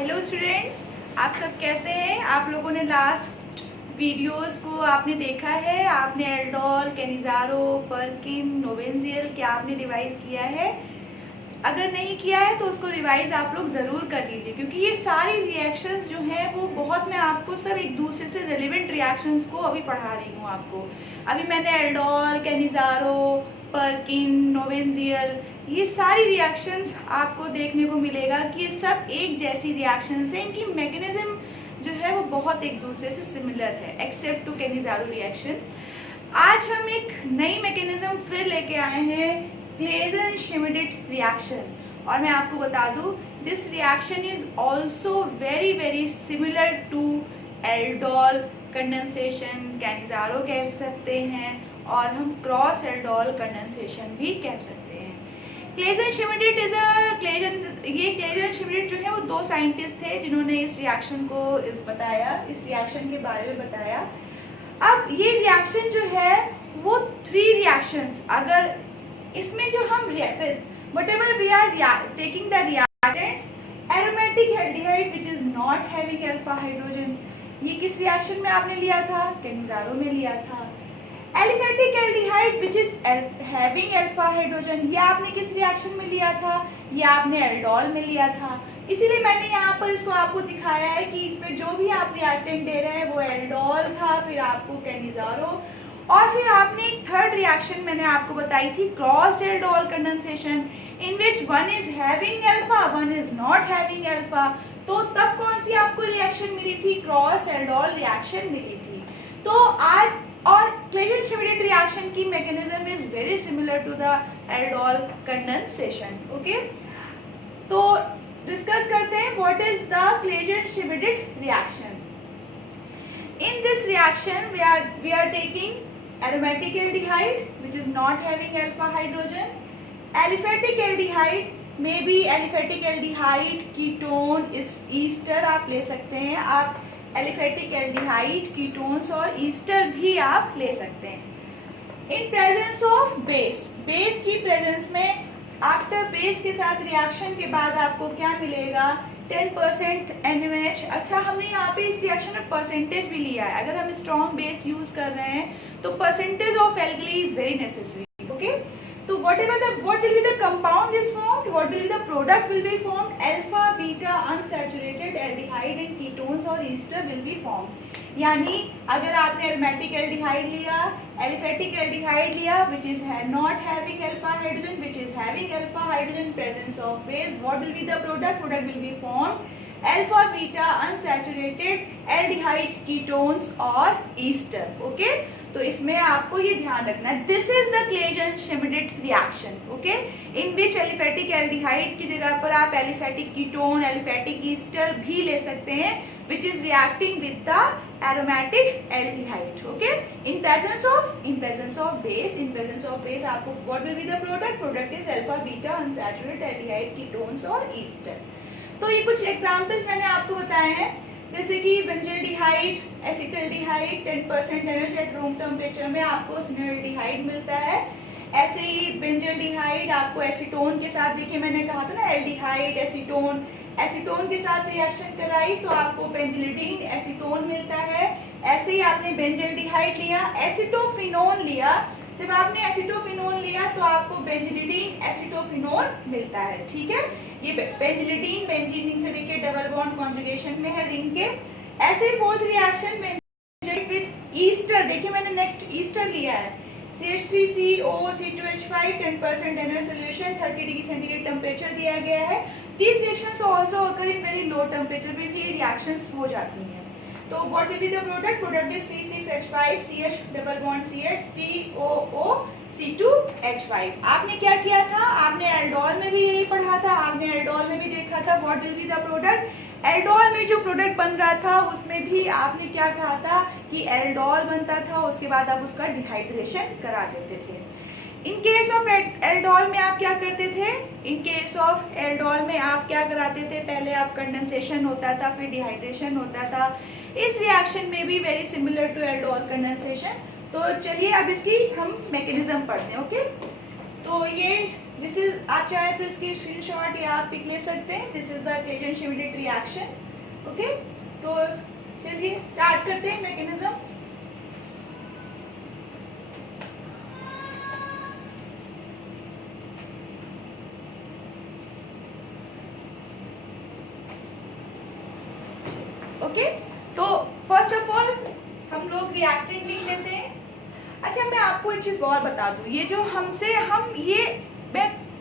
Hello students, आप सब कैसे हैं। आप लोगों ने लास्ट वीडियोस को आपने देखा है, आपने एल्डोल, कैनिज़ारो, पर्किन, नोवेंजियल क्या आपने रिवाइज किया है। अगर नहीं किया है तो उसको रिवाइज आप लोग ज़रूर कर लीजिए, क्योंकि ये सारी रिएक्शंस जो हैं वो बहुत, मैं आपको सब एक दूसरे से रिलेवेंट रिएक्शंस को अभी पढ़ा रही हूँ आपको। अभी मैंने एल्डोल, कैनिज़ारो, पर्किन, नोवेंजियल, ये सारी रिएक्शंस आपको देखने को मिलेगा कि ये सब एक जैसी रिएक्शंस हैं। इनकी मैकेनिज्म जो है वो बहुत एक दूसरे से सिमिलर है, एक्सेप्ट टू कैनिज़ारो रिएक्शन। आज हम एक नई मैकेनिज्म फिर लेके आए हैं, क्लेजन-श्मिडिट रिएक्शन। और मैं आपको बता दूं, this reaction is also very very similar to aldol condensation, Cannizzaro कह सकते हैं, और हम क्रॉस एल्डोल कंडेंसेशन भी कह सकते हैं। क्लेजन-श्मिडिट इज ये क्लेजन-श्मिडिट जो है वो दो साइंटिस्ट थे जिन्होंने इस रिएक्शन को बताया, इस रिएक्शन के बारे में बताया। अब ये रिएक्शन जो है वो थ्री रिएक्शंस, अगर इसमें जो हम whatever we are taking the reactants, aromatic aldehyde which is not having alpha hydrogen, ये किस रिएक्शन में आपने लिया था, कैनिज़ारो में लिया था। Aliphatic aldehyde which is having alpha hydrogen, ये आपने किस रिएक्शन में लिया था, ये आपने एल्डोल में लिया था। इसीलिए मैंने यहाँ पर इसको आपको दिखाया है कि इसमें जो भी आप रिएक्टेंट दे रहे हैं वो एल्डोल था, फिर आपको कैनिज़ारो, और फिर आपने एक थर्ड रिएक्शन मैंने आपको बताई थी, crossed aldol condensation, in which one is having alpha, one is not having alpha. तो तब कौन सी आपको रिएक्शन मिली थी, क्रॉस एल्डोल रिएक्शन मिली थी। तो आज और क्लेजन-श्मिडिट रिएक्शन की mechanism is very similar to the aldol condensation. Okay, तो डिस्कस करते हैं what is the Claisen Schmidt reaction. In this reaction we are taking aromatic aldehyde which is not having alpha hydrogen, aliphatic aldehyde, maybe aliphatic aldehyde ketone ester आप ले सकते हैं, आप aliphatic aldehyde ketones और ester भी आप ले सकते हैं। In presence of base, base की प्रेजेंस में आफ्टर बेस के साथ रिएक्शन के बाद आपको क्या मिलेगा, 10% NaOH। अच्छा, हमने यहाँ पे इस रिएक्शन में परसेंटेज भी लिया है। अगर हम स्ट्रॉन्ग बेस यूज कर रहे हैं तो percentage of alkali is very necessary. Okay, तो what will be the compound is formed, what will be the product will be formed, alpha beta unsaturated aldehyde and ketones और ester will be formed। यानी अगर आपने aromatic aldehyde लिया, aliphatic aldehyde लिया which is not having alpha hydrogen, which is having alpha hydrogen, presence of base, what will be the product will be formed alpha beta unsaturated aldehyde ketones और ester। Okay, तो इसमें आपको ये ध्यान रखना है, this is the Claisen Schmidt reaction. Okay, in which aliphatic aldehyde की जगह पर आप एलिफेटिक कीटोन, एलिफेटिक ईस्टर भी ले सकते हैं, which is reacting with the aromatic aldehyde। okay, in presence of base आपको what will be the product is alpha beta unsaturated aldehyde ketones और ester। तो ये कुछ एग्जांपल्स मैंने आपको बताए हैं, जैसे कि benzaldehyde, acetaldehyde, 10% energy at room temperature में आपको सिनल्डिहाइड मिलता है। ऐसे ही बेंजल्डिहाइड आपको एसीटोन के साथ, देखिए मैंने कहा था ना एल्डिहाइड एसीटोन के साथ रिएक्शन कराई तो आपको बेंजिलिडीन एसीटोन मिलता है। ऐसे ही आपने बेंजल्डिहाइड लिया, एसिटोफिनोन लिया, जब आपने एसिटोफिनोन लिया तो आपको बेंजिलिडीन एसिटोफिनोन मिलता है। ठीक है, ये बेंजिलिडीन बेंजीन से देखिए डबल बॉन्ड कॉन्जुगेशन में है रिंग के। ऐसे ही फोर्थ रिएक्शन बेंजाइड विद ईस्टर, देखिए मैंने नेक्स्ट ईस्टर लिया है, CH3CO C2H5 10% NaOH solution 30 degree centigrade temperature दिया गया है। These reactions also occur in very low temperature में भी रिएक्शंस हो जाती हैं। तो what will be the product is C6H5 CH double bond CH COO C2H5। आपने क्या किया था, आपने एल्डोल में भी यही पढ़ा था, आपने एल्डोल में भी देखा था what will be the product। Aldol में जो प्रोडक्ट बन रहा था उसमें भी आपने क्या कहा था कि एल्डोल बनता था, उसके बाद आप उसका डिहाइड्रेशन करा देते थे। इन केस ऑफ एल्डोल में आप क्या करते थे, इन केस ऑफ एल्डोल में आप क्या कराते थे, पहले आप कंडेंसेशन होता था, फिर डिहाइड्रेशन होता था। इस रिएक्शन में भी very similar to aldol condensation. तो चलिए अब इसकी हम मैकेनिज्म पढ़ते हैं। ओके, तो ये दिस इज, आप चाहे तो इसकी स्क्रीनशॉट या आप पिक ले सकते हैं। This is the Claisen-Schmidt reaction. Okay, तो चलिए स्टार्ट करते हैं मैकेनिज्म। ओके, तो फर्स्ट ऑफ ऑल हम लोग रिएक्टेंट लिख लेते हैं। अच्छा, मैं आपको एक चीज़ और बता दूं, ये जो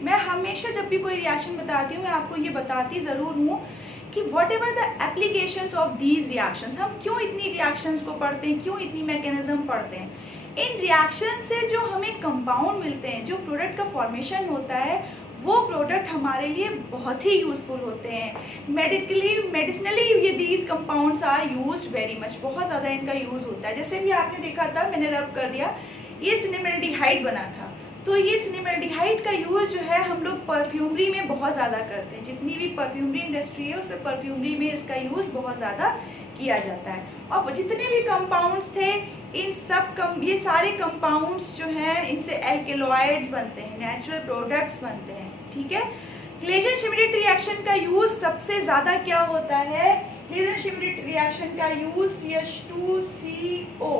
मैं हमेशा जब भी कोई रिएक्शन बताती हूँ मैं आपको ये बताती ज़रूर हूँ कि what ever the applications of these reactions, हम क्यों इतनी रिएक्शंस को पढ़ते हैं, क्यों इतनी मैकेनिज्म पढ़ते हैं। इन रिएक्शन से जो हमें कंपाउंड मिलते हैं, जो प्रोडक्ट का फॉर्मेशन होता है, वो प्रोडक्ट हमारे लिए बहुत ही यूज़फुल होते हैं। मेडिसिनली ये these compounds are used very much, बहुत ज़्यादा इनका यूज़ होता है। जैसे भी आपने देखा था, मैंने रब कर दिया, ये सिनेमल्डिहाइड बना था, तो ये सिनेमल्डिहाइड का यूज़ जो है हम लोग परफ्यूमरी में बहुत ज़्यादा करते हैं। जितनी भी परफ्यूमरी इंडस्ट्री है उसमें परफ्यूमरी में इसका यूज़ बहुत ज़्यादा किया जाता है। और जितने भी कंपाउंड्स थे, इन सब ये सारे कंपाउंड्स जो हैं इनसे एल्केलॉइड्स बनते हैं, नेचुरल प्रोडक्ट्स बनते हैं। ठीक है, क्लेजन-श्मिट रिएक्शन का यूज़ सबसे ज़्यादा क्या होता है? क्लेजन-श्मिट रिएक्शन का यूज़ CH2CO।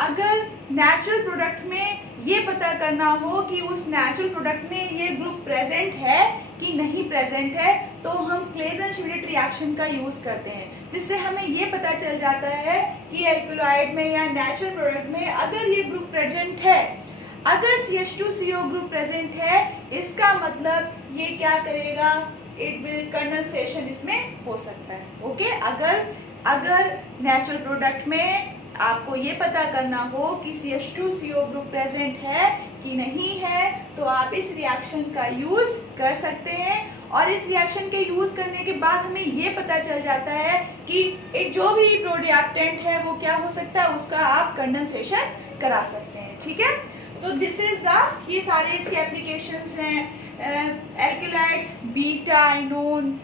अगर नेचुरल प्रोडक्ट में ये पता करना हो कि उस नेचुरल प्रोडक्ट में ये ग्रुप प्रेजेंट है कि नहीं प्रेजेंट है, तो हम क्लेजन-श्मिट रिएक्शन का यूज़ करते हैं, जिससे हमें ये पता चल जाता है कि एल्कलॉइड में या नेचुरल प्रोडक्ट में अगर ये ग्रुप प्रेजेंट है, अगर CH2CO ग्रुप प्रेजेंट है, इसका मतलब ये क्या करेगा, इट विल कंडेंसेशन इसमें हो सकता है। ओके, अगर नेचुरल प्रोडक्ट में आपको ये पता करना हो कि CH2CO ग्रुप प्रेजेंट है कि नहीं है, तो आप इस रिएक्शन का यूज़ कर सकते हैं। और इस रिएक्शन के यूज़ करने के बाद हमें ये पता चल जाता है कि जो भी प्रोडक्टेंट है वो क्या हो सकता है, उसका आप कंडेंसेशन करा सकते हैं। ठीक है, तो दिस इज द, ये सारे इसके एप्लीकेशंस हैं। एल्केलाइड्स, बीटा आइनोन,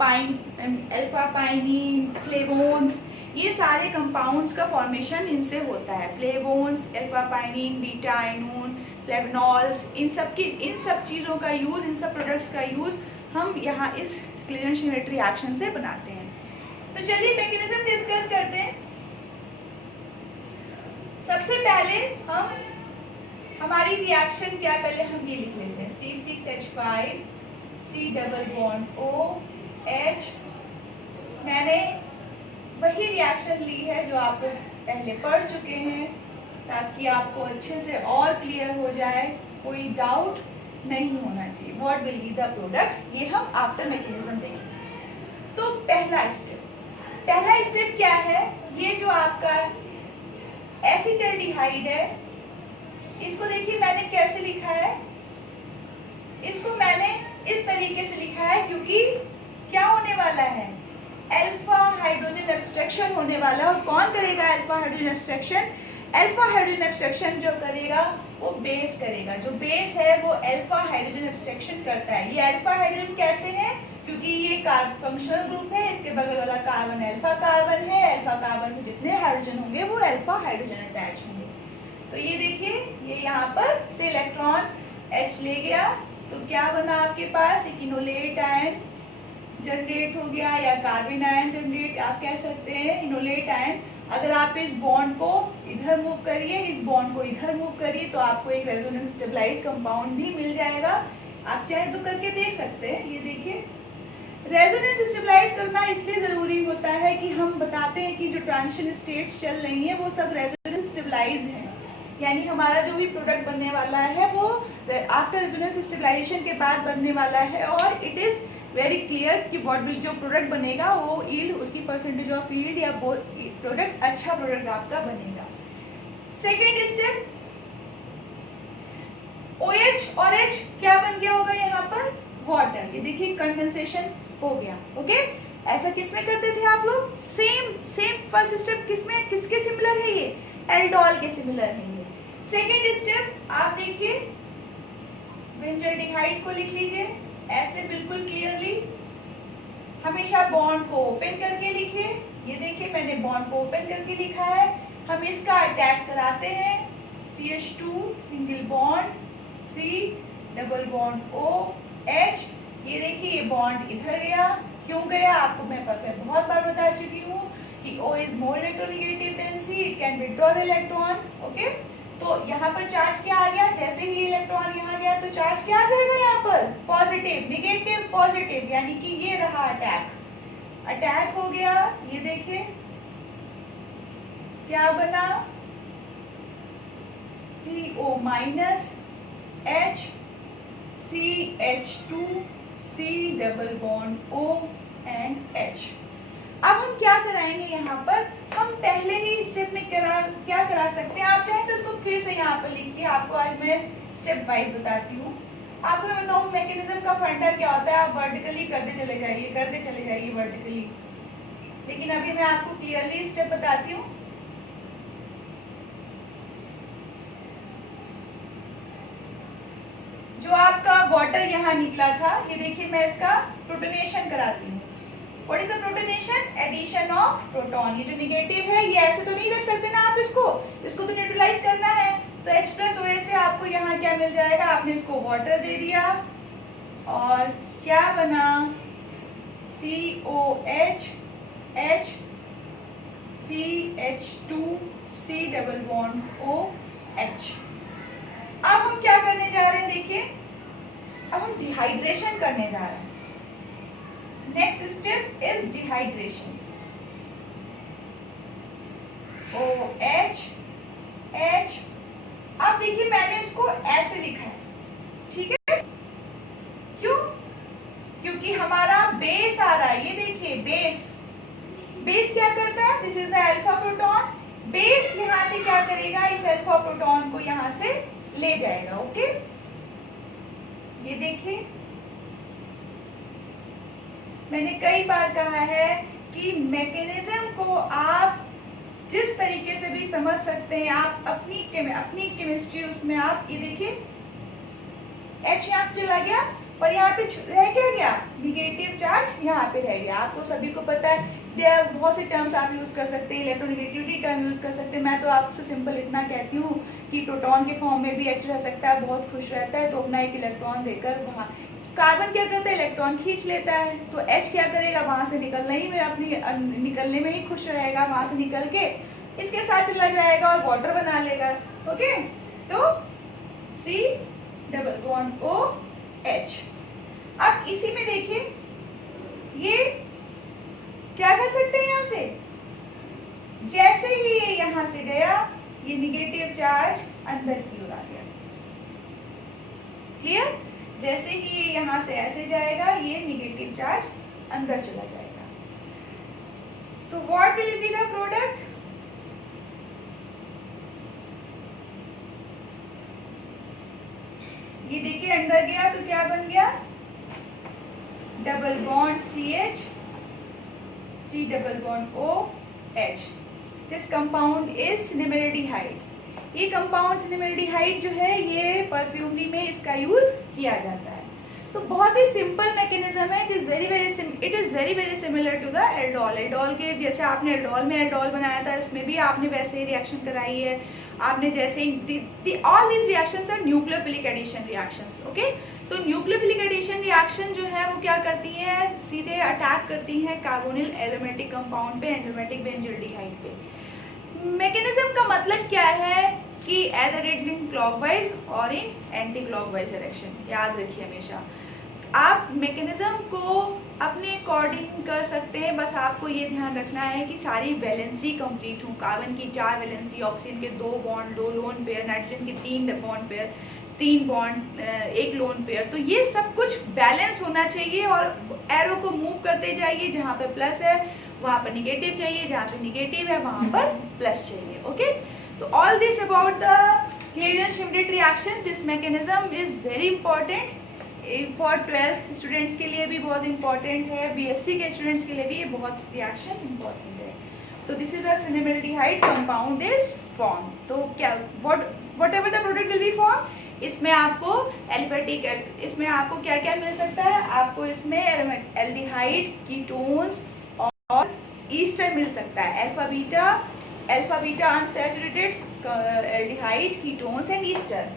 अल्फा पाइनिन, फ्लेवोन्स, ये सारे कंपाउंड्स का फॉर्मेशन इनसे होता है। फ्लेवोन्स, अल्फा पाइनिन, बीटा आइनोन, फ्लेवनॉल्स, इन सब चीज़ों का यूज़, इन सब प्रोडक्ट्स का यूज़ हम यहाँ इस क्लेजन-श्मिट रिएक्शन से बनाते हैं। तो चलिए मैकेनिज्म डिस्कस करते हैं। सबसे पहले हमारी रिएक्शन क्या, पहले हम ये लिख लेते हैं, C6H5 C double bond OH। मैंने वही रिएक्शन ली है जो आप पहले पढ़ चुके हैं, ताकि आपको अच्छे से और क्लियर हो जाए, कोई डाउट नहीं होना चाहिए। What will be the product, ये हम आफ्टर मैकेनिज्म देखेंगे। तो पहला स्टेप क्या है, ये जो आपका एसिटाल्डिहाइड है, इसको देखिए मैंने कैसे लिखा है, इसको मैंने इस तरीके से लिखा है क्योंकि क्या होने वाला है, अल्फा हाइड्रोजन एब्स्ट्रैक्शन होने वाला है। और कौन करेगा alpha hydrogen abstraction? Alpha hydrogen abstraction जो करेगा वो बेस करेगा। जो बेस है वो अल्फा हाइड्रोजन एब्स्ट्रैक्शन करता है। ये अल्फा हाइड्रोजन कैसे है, क्योंकि ये फंक्शनल ग्रुप है, इसके बगल वाला कार्बन अल्फा कार्बन है, अल्फा कार्बन से जितने हाइड्रोजन होंगे वो अल्फा हाइड्रोजन अटैच होंगे। तो ये देखिए, ये यहाँ पर से इलेक्ट्रॉन H ले गया, तो क्या बना आपके पास, एक इनोलेट आयन जनरेट हो गया, या कार्बन आयन जनरेट आप कह सकते हैं, इनोलेट आयन। अगर आप इस बॉन्ड को इधर मूव करिए, इस बॉन्ड को इधर मूव करिए, तो आपको एक रेजोनेंस स्टेबलाइज्ड कंपाउंड भी मिल जाएगा। आप चाहे तो करके देख सकते हैं। ये देखिए, रेजोनेंस स्टेबलाइज करना इसलिए जरूरी होता है कि हम बताते हैं कि जो ट्रांजिशन स्टेट्स चल रही हैं वो सब रेजोनेंस स्टेबलाइज हैं, यानी हमारा जो भी प्रोडक्ट बनने वाला है वो आफ्टर रेजोनेंस स्टेबलाइजेशन के बाद बनने वाला है। और इट इज वेरी क्लियर कि व्हाट विल, जो प्रोडक्ट बनेगा वो यील्ड, उसकी परसेंटेज ऑफ यील्ड या प्रोडक्ट अच्छा प्रोडक्ट आपका बनेगा। सेकेंड स्टेप, OH और H क्या बन गया होगा यहाँ पर, वाटर। ये देखिए कंडेंसेशन हो गया। ओके, ऐसा किसमें करते थे आप लोग, सेम फर्स्ट स्टेप किसके सिमिलर है, ये एल्डोल के सिमिलर है ये। सेकेंड स्टेप आप देखिए, बेंजल्डिहाइड को लिख लीजिए ऐसे बिल्कुल क्लियरली, हमेशा बॉन्ड को ओपन करके लिखिए। ये देखिए मैंने बॉन्ड को ओपन करके लिखा है। हम इसका अटैक कराते हैं, CH2 single bond C double bond O H. ये देखिए ये बॉन्ड इधर गया, क्यों गया आपको मैं बहुत बार बता चुकी हूँ कि O is more electronegative than C, it can withdraw the electron, okay. तो यहाँ पर चार्ज क्या आ गया, जैसे ही इलेक्ट्रॉन यहाँ गया तो चार्ज क्या आ जाएगा यहाँ पर, पॉजिटिव, निगेटिव पॉजिटिव, यानी कि ये रहा अटैक, अटैक हो गया। ये देखिए क्या बना, CO minus H CH2 C double bond O and H। अब हम क्या कराएंगे यहाँ पर, हम पहले ही स्टेप में क्या करा सकते हैं, आप चाहें तो इसको फिर से यहाँ पर लिखिए, आपको आज मैं स्टेप वाइज बताती हूँ। आपको मैं बताऊँ मैकेनिज्म का फंडा क्या होता है, आप वर्टिकली करते चले जाइए वर्टिकली, लेकिन अभी मैं आपको क्लियरली स्टेप बताती हूँ। जो आपका वाटर यहाँ निकला था, ये देखिए मैं इसका प्रोटोनेशन कराती हूँ। What is the protonation? Addition of proton। ये जो निगेटिव है ये ऐसे तो नहीं रख सकते ना आप, इसको तो न्यूट्रलाइज करना है, तो H प्लस OH से आपको यहाँ क्या मिल जाएगा, आपने इसको वाटर दे दिया और क्या बना, COH H CH2 C double bond OH। अब हम क्या करने जा रहे हैं, देखिए अब हम डिहाइड्रेशन करने जा रहे हैं। Next step is dehydration. OH H। अब देखिए मैंने इसको ऐसे लिखा है, ठीक है, क्यों, क्योंकि हमारा बेस आ रहा है, ये देखिए बेस क्या करता है, this is the alpha proton, base यहाँ से क्या करेगा, इस अल्फा प्रोटॉन को यहाँ से ले जाएगा, ओके। ये देखिए मैंने कई बार कहा है कि मैकेनिज्म को आप जिस तरीके से भी समझ सकते हैं, आप अपनी केमिस्ट्री उसमें आप, ये देखिए H यहाँ से चला गया पर यहाँ पे रह क्या गया, निगेटिव चार्ज यहाँ पे रह गया। आपको सभी को पता है, बहुत से टर्म्स आप यूज कर सकते हैं, इलेक्ट्रोनेगेटिविटी टर्म यूज कर सकते हैं, मैं तो आपसे सिंपल इतना कहती हूँ कि प्रोटॉन के फॉर्म में भी H रह सकता है, बहुत खुश रहता है, तो अपना एक इलेक्ट्रॉन देकर वहाँ, कार्बन क्या करता है, इलेक्ट्रॉन खींच लेता है, तो H क्या करेगा, वहां से निकलने में ही खुश रहेगा, वहां से निकल के इसके साथ चला जाएगा और वाटर बना लेगा, ओके। तो C डबल बॉन्ड OH। अब इसी में देखिए ये क्या कर सकते हैं, यहाँ से जैसे ही ये यहाँ से गया, ये निगेटिव चार्ज अंदर की ओर आ गया, क्लियर, जैसे ही ये यहाँ से ऐसे जाएगा, ये निगेटिव चार्ज अंदर चला जाएगा। तो what will be the product, ये देखिए अंदर गया तो क्या बन गया, double bond CH C double bond OH। This compound is cinnamaldehyde. ये कंपाउंड सिनेमैल्डिहाइड जो है ये परफ्यूमरी में इसका यूज किया जाता है। तो बहुत ही सिंपल मैकेनिज्म है, it is very very similar to the aldol. Aldol के जैसे आपने एल्डोल में एल्डोल बनाया था, इसमें भी आपने वैसे ही रिएक्शन कराई है, आपने जैसे all these reactions are nucleophilic addition reactions, okay. तो न्यूक्लियोफिलिक एडिशन रिएक्शन जो है वो क्या करती है, सीधे अटैक करती है कार्बोनिल एरोमेटिक कंपाउंड पे, एरोमेटिक बेंजोल्डिहाइड पे। मैकेनिज्म का मतलब क्या है कि एदर इट इन क्लॉकवाइज और इन एंटी क्लॉकवाइज डायरेक्शन, याद रखिए हमेशा। आप मैकेनिज्म को अपने अकॉर्डिंग कर सकते हैं, बस आपको ये ध्यान रखना है कि सारी वैलेंसी कंप्लीट हो। कार्बन की 4 वैलेंसी, ऑक्सीजन के 2 बॉन्ड 2 लोन पेयर, नाइट्रोजन के 3 bond pair 3 bond 1 lone pair, तो ये सब कुछ बैलेंस होना चाहिए। और एरो को मूव करते जाइए, जहाँ पे प्लस है वहाँ पर निगेटिव चाहिए, जहाँ पे निगेटिव है वहाँ पर प्लस चाहिए, ओके। तो all this about the Claisen Schmidt reaction, this mechanism is very important for 12th students के लिए भी बहुत इंपॉर्टेंट है, बीएससी के स्टूडेंट्स के लिए भी ये बहुत रिएक्शन इंपॉर्टेंट है। तो this is the cinnamaldehyde compound is form. तो क्या whatever the product will be form, इसमें आपको एलिफेटिक, इसमें आपको क्या क्या मिल सकता है, आपको इसमें एल्डिहाइड, कीटोन्स और ईस्टर मिल सकता है। Alpha beta unsaturated aldehyde, ketones and ester.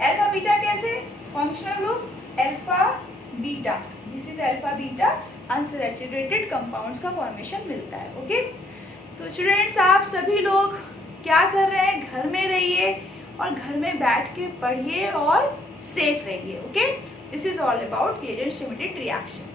Alpha beta कैसे, functional group alpha beta, this is alpha beta unsaturated compounds का फॉर्मेशन मिलता है। ओके, तो स्टूडेंट्स आप सभी लोग क्या कर रहे हैं, घर में रहिए और घर में बैठ के पढ़िए और सेफ रहिए। Okay, this is all about Claisen Schmidt reaction.